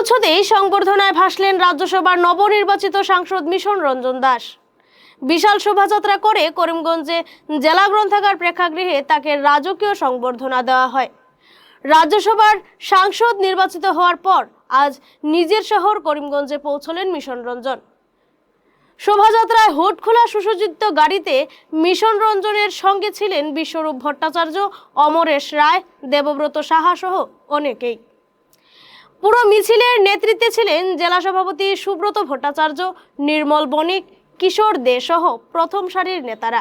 পৌঁছতেই সংবর্ধনায় ভাসলেন রাজ্যসভার নবনির্বাচিত সাংসদ মিশন রঞ্জন দাস। বিশাল শোভাযাত্রা করে করিমগঞ্জে জেলা গ্রন্থাগার প্রেক্ষাগৃহে তাকে রাজকীয় সংবর্ধনা দেওয়া হয়। রাজ্যসভার সাংসদ নির্বাচিত হওয়ার পর আজ নিজের শহর করিমগঞ্জে পৌঁছলেন মিশন রঞ্জন। শোভাযাত্রায় হুড খোলা সুসজ্জিত গাড়িতে মিশন রঞ্জনের সঙ্গে ছিলেন বিশ্বরূপ ভট্টাচার্য, অমরেশ রায়, দেবব্রত সাহা সহ অনেকেই। পুরো মিছিলের নেতৃত্বে ছিলেন জেলা সভাপতি সুব্রত ভট্টাচার্য, নির্মল বণিক, কিশোর দে সহ প্রথম সারির নেতারা।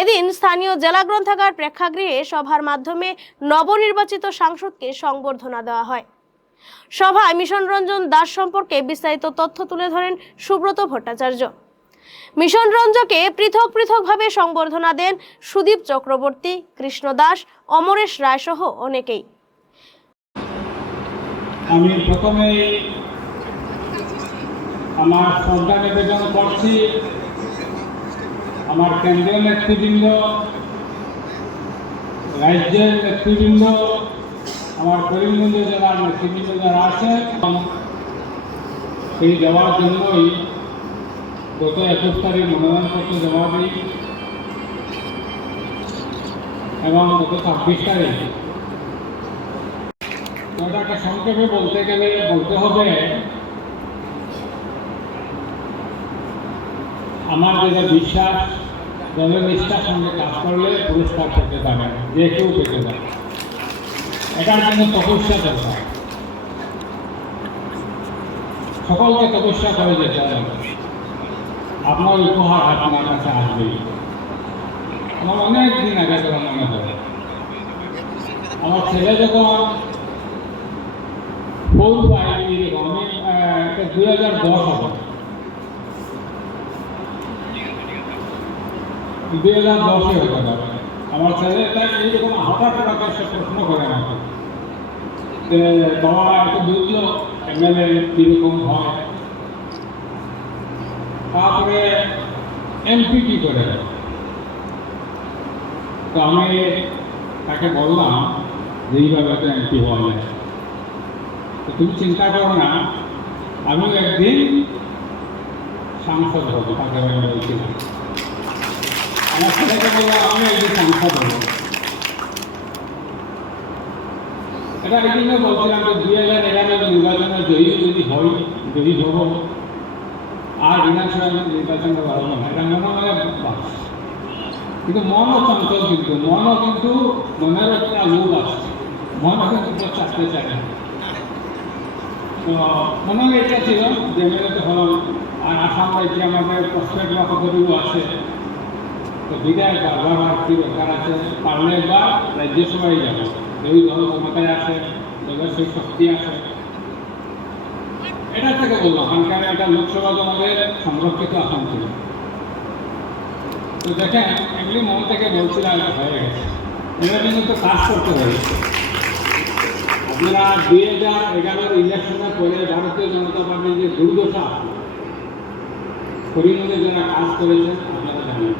এদিন স্থানীয় জেলা গ্রন্থাগার প্রেক্ষাগৃহে সভার মাধ্যমে নবনির্বাচিত সাংসদকে সংবর্ধনা দেওয়া হয়। সভায় মিশন রঞ্জন দাস সম্পর্কে বিস্তারিত তথ্য তুলে ধরেন সুব্রত ভট্টাচার্য। মিশন রঞ্জনকে পৃথক পৃথকভাবে সংবর্ধনা দেন সুদীপ চক্রবর্তী, কৃষ্ণ দাস, অমরেশ রায় সহ অনেকেই। আমি প্রথমে আমার শ্রদ্ধা নিবেদন করছি আমার কেন্দ্রীয় নেতৃবৃন্দ, রাজ্যের নেতৃবৃন্দ, আমার করিমগঞ্জ জেলার নেতৃবৃন্দ যারা আছে, সেই দেওয়ার জন্যই গত 21 তারিখ মনোনয়নপত্র জমা দিই এবং গত 26 তারিখ। ওটাকে সংক্ষেপে বলতে গেলে বলতে হবে আমার যেটা বিশ্বাস, দলের নিষ্ঠার সঙ্গে কাজ করলে পুরস্কার পেতে পারে, যে কেউ পেতে পারে। এটার জন্য তপস্যা দরকার, সকলকে তপস্যা করে যেতে হবে। আপনার উপহার আপনার কাছে আসবেই। আমার অনেক দিন আগে করে মনে হয়, আমার ছেলে যখন 4 বা 5 এরকম, আমি 2010 হবে, 2010-এ হতে পারে। আমার ছেলেটা এইরকম হঠাৎ হঠাৎ এসে প্রশ্ন করে আমাকে যে বাবা একটু বুঝলো এমএলএ কীরকম হয়, তারপরে এমপি কী করে। তো আমি তাকে বললাম যে এইভাবে তো এমপি হওয়া যায়। তো তুমি চিন্তা করো না, আমিও একদিন সাংসদ হবো। তাকে বলছিলাম, আমার ছেলেকে বললাম আমি একদিন সাংসদ হবো। এটা এই জন্য বলছিলাম যে 2011 নির্বাচনে জয়ী হব আর বিধানসভা নির্বাচনে পারবো না, এটা মনে বাস। কিন্তু মনও চঞ্চল, কিন্তু মনের একটা লোভ আছে, মনও কিন্তু চাকরি চায় না। তো মনে হয় এটা ছিল যে মেয়েতে হলাম। আর আসাম রাজ্যে আমাদের প্রস্পেক্ট বা কতটুকু আছে, তো বিধায়ক বারবার কি দরকার আছে, পারলে বা রাজ্যসভায় যাবো। যদি দল ক্ষমতায় আসে, দলের সেই শক্তি আছে, এটা থেকে বললাম। কারণ এটা লোকসভা আমাদের সংরক্ষিত আসন ছিল। তো দেখেন, এমনি মন থেকে বলছিলাম হয়ে গেছে, এটার জন্য তো কাজ করতে হয়েছে। আপনারা 2011 ইলেকশনের পরে ভারতীয় জনতা পার্টির যে দুর্দশা, করিমগঞ্জে যারা কাজ করেছেন আপনারা জানেন।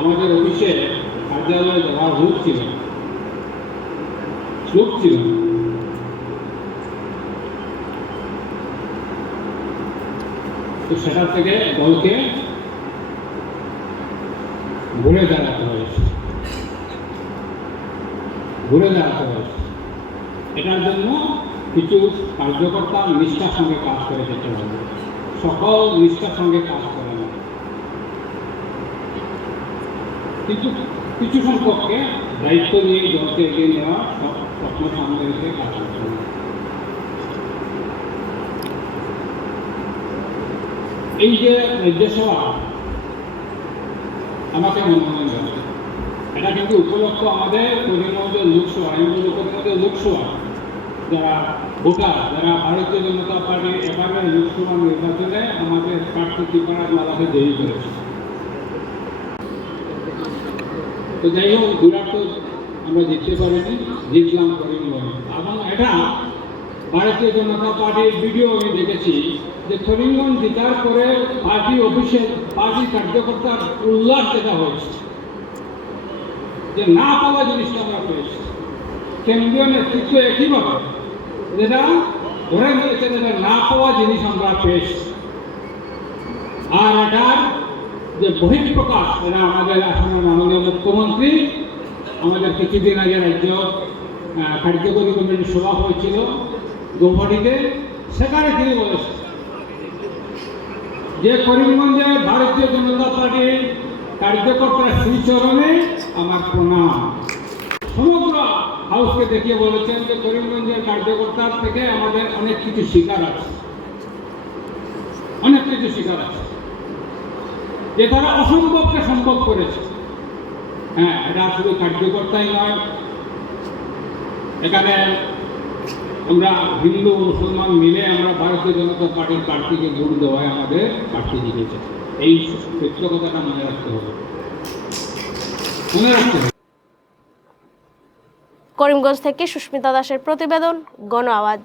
আমাদের অফিসে কার্যালয়ে যাওয়ার রূপ ছিল, স্লোপ ছিল। তো সেটা থেকে দলকে ঘুরে দাঁড়াতে হয়েছে। এটার জন্য কিছু কার্যকর্তা নিষ্ঠার সঙ্গে কাজ করে যেতে হবে, সকল নিষ্ঠার সঙ্গে কাজ করে না, কিন্তু কিছু সংখ্যককে দায়িত্ব নিয়ে দলকে এগিয়ে নেওয়া, স্বপ্ন সামনে রেখে কাজ করতে হবে। এই যে রাজ্যসভা আমাকে মনোনয়ন দেবে, এটা কিন্তু উপলক্ষ আমাদের করিমগঞ্জের লোকসভা। আমি বলবো করিমগঞ্জের লোকসভা যারা ভোটার, যারা ভারতীয় জনতা পার্টির এবারে লোকসভা নির্বাচনে আমাদের প্রার্থী ত্রিপুরা লালাকে জয়ী করেছে। তো যাই হোক, বিরাট তো আমরা জিততে পারিনি, জিতলাম করিমগঞ্জ। এবং এটা ভারতীয় জনতা পার্টির ভিডিও আমি দেখেছি যে করিমগঞ্জ জেতার পরে পার্টি অফিসে পার্টি কার্যকর্তার উল্লাস যেটা হয়েছে, যে না পাওয়া জিনিসটা আমরা পেয়েছি। কেন্দ্রীয় নেতৃত্ব একইভাবে যেটা ওরা বলেছেন যে না পাওয়া জিনিস আমরা পেয়েছি। আর এটার যে বহিঃপ্রকাশ, এরা আমাদের আসামের মাননীয় মুখ্যমন্ত্রী আমাদের কিছুদিন আগে রাজ্য কার্যকরী কমিটির সভা হয়েছিল গৌহাটিতে, সেখানে তিনি বলেছেন যে করিমগঞ্জে ভারতীয় জনতা পার্টির কার্যকর্তার শ্রীচরণে আমার প্রণাম। সমগ্র হাউসকে দেখিয়ে বলেছেন যে করিমগঞ্জের কার্যকর্তার থেকে আমাদের অনেক কিছু শিকার আছে, অনেক কিছু শিকার আছে, যে তারা অসম্ভবকে সম্ভব করেছে। হ্যাঁ, এটা শুধু কার্যকর্তাই নয়, এখানে আমরা হিন্দু মুসলমান মিলে আমরা ভারতীয় জনতা পার্টির প্রার্থীকে ভোট দেওয়ায় আমাদের প্রার্থী জিতেছে। এই সত্য কথাটা মনে রাখতে হবে, মনে রাখতে হবে। করিমগঞ্জ থেকে সুস্মিতা দাসের প্রতিবেদন, গণ আওয়াজ।